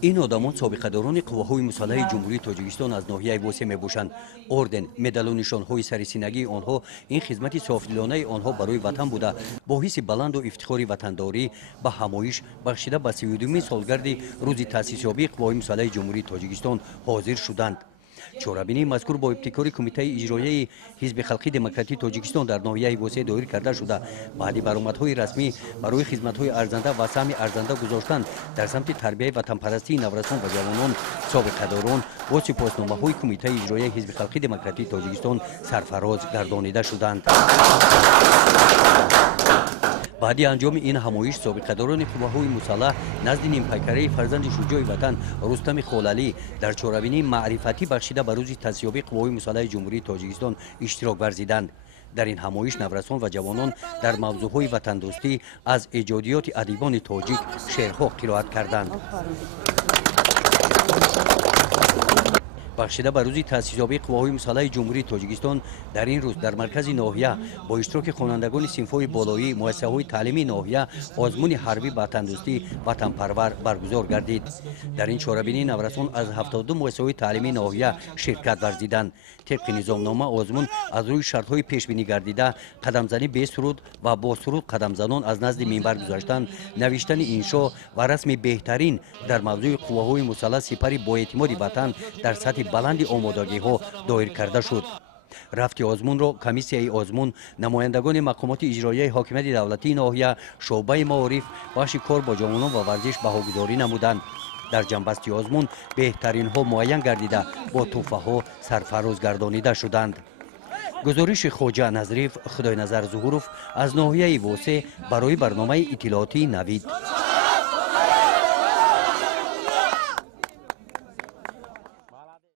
این آدمان سابقه‌داران قواهای مسلح جمهوری تاجیکستان از ناحیه واسه میباشند. اردن، مدال و نشانهای سرسینگی آنها این خدمت صافدلانه آنها برای وطن بوده با حس بلند و افتخار وطنداری به همایش بخشیده به 32مین سالگرد روز تأسیس یابی قواهای مسلح جمهوری تاجیکستان حاضر شدند. چورابینی مذکور با ابتکار کمیته اجرایی حزب خلقی دموکراتی تاجیکستان در ناحیه واسه دایر کرده شده. بعد برآمدهای رسمی برای خدمت‌های ارزنده و سهم ارزنده گذاشتن در سمت تربیت وطنپرستی نوجوانان و جوانان سابقه‌داران و سپاسنامه‌های کمیته اجرایی حزب خلقی دموکراتی تاجیکستان سرفراز گردانیده شدند. بعد انجام این همایش سابقه‌داران قواهای مسلح نزد نیمپیکره فرزند شجاع وطن رستم خالعلی در چورابینی معرفتی بخشیده به روز تأسیس یابی قواهای مسلح جمهوری تاجیکستان اشتراک ورزیدند. در این همایش نوجوانان و جوانان در موضوعهای وطندوستی از ایجادیات ادیبان تاجیک شعرها قرائت کردند. بخشیده به روز تأسیس یابی قواهای مسلح جمهوری تاجیکستان در این روز در مرکز ناحیه با اشتراک خوانندگان صنف‌های بالایی مؤسسه‌های تعلیمی ناحیه آزمون حربی به تندرستی وطنپرور برگزار گردید. در این چهاربینی نوجوانان از 72 مؤسسه تعلیمی ناحیه شرکت ورزیدند. طبق نظامنامه آزمون از روی شرط‌های پیش‌بینی گردیده قدمزنی به سرود و با سرود قدم زنان از نزد منبر گذاشتن، نوشتن انشا و رسم بهترین در موضوع قواهای مسلح سپری با اعتماد وطن در سطح بلند آمادگی‌ها دایر کرده شد. رفت آزمون را کمیسیای آزمون، نمایندگان مقامات اجرایی حاکمیت دولتی ناحیه، شعبه معارف، بخش کار با جوانان و ورزش بهاگذاری نمودند. در جنبستی آزمون بهترین ها معین گردیده با تحفه ها سرفراز گردانیده شدند. گزارش خواجه نظریف خدای نظر ظهوروف از ناحیه واسه برای برنامه اطلاعاتی نوید.